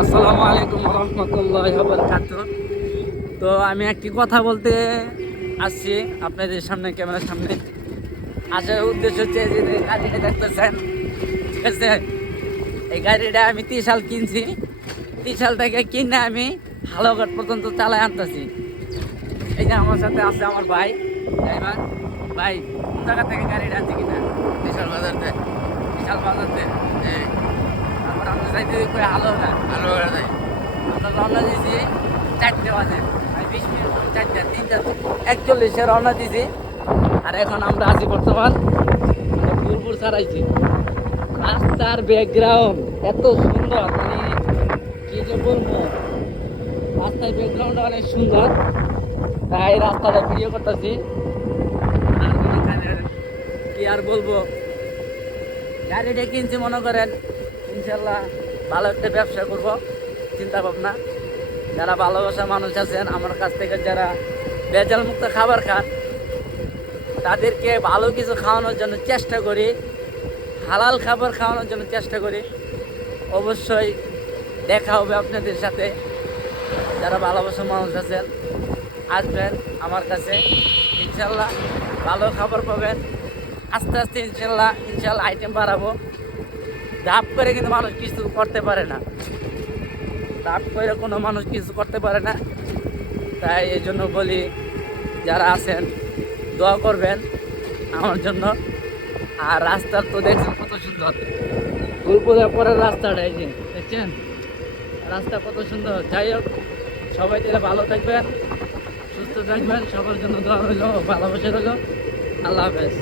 আসসালামু আলাইকুম রহমতুল্লাহ বারাকাতুহু। তো আমি একটি কথা বলতে আসছি আপনাদের সামনে, ক্যামেরার সামনে। আসার উদ্দেশ্য হচ্ছে যে গাড়িটা দেখতেছেন, ঠিক আছে? এই গাড়িটা আমি 30 সাল কিনছি। 30 সাল থেকে কিনে আমি হালঘাট পর্যন্ত চালায় আনতেছি। এই যে আমার সাথে আছে আমার ভাই ড্রাইভার। ভাই, কোন জায়গা থেকে গাড়িটা আনছি কিনা? বিশাল বাজার থেকে। বিশাল বাজার থেকে। এই তারপর আমরা যাইতে হালঘাট। ভালো করে দেয়। আমরা রওনা দিয়েছি 4টে বাজে, 20 মিনিট, 4টে 3:41 রওনা দিয়েছি। আর এখন আমরা আছি বর্তমান ফুলপুর ছাড়াইছি। রাস্তার ব্যাকগ্রাউন্ড এত সুন্দর, মানে কি যে বলবো, রাস্তার ব্যাকগ্রাউন্ড অনেক সুন্দর, তাই রাস্তাটা ভিডিও করতেছি। আর কি আর বলবো, গাড়িটা কিনছি মনে করেন ইনশাল্লাহ ভালো একটা ব্যবসা করবো চিন্তা ভাবনা। যারা ভালোবাসা মানুষ আছেন আমার কাছ থেকে, যারা ভেজাল মুক্ত খাবার খান, তাদেরকে ভালো কিছু খাওয়ানোর জন্য চেষ্টা করি, হালাল খাবার খাওয়ানোর জন্য চেষ্টা করি। অবশ্যই দেখা হবে আপনাদের সাথে। যারা ভালোবাসা মানুষ আছেন আসবেন আমার কাছে, ইনশাল্লাহ ভালো খাবার পাবেন। আস্তে আস্তে ইনশাল্লাহ আইটেম বাড়াবো। ধাপ করে কিন্তু মানুষ কিছু করতে পারে না, ধাপ করে কোনো মানুষ কিছু করতে পারে না। তাই এই জন্য বলি, যারা আছেন দোয়া করবেন আমার জন্য। আর রাস্তার তো দেখছেন কত সুন্দর, ফুলপুরের পরের রাস্তাটা, এই যে দেখছেন রাস্তা কত সুন্দর। যাই হোক, সবাই তাহলে ভালো থাকবেন, সুস্থ থাকবেন, সবার জন্য দোয়া রইল, ভালোবাসা রইল। আল্লাহ হাফেজ।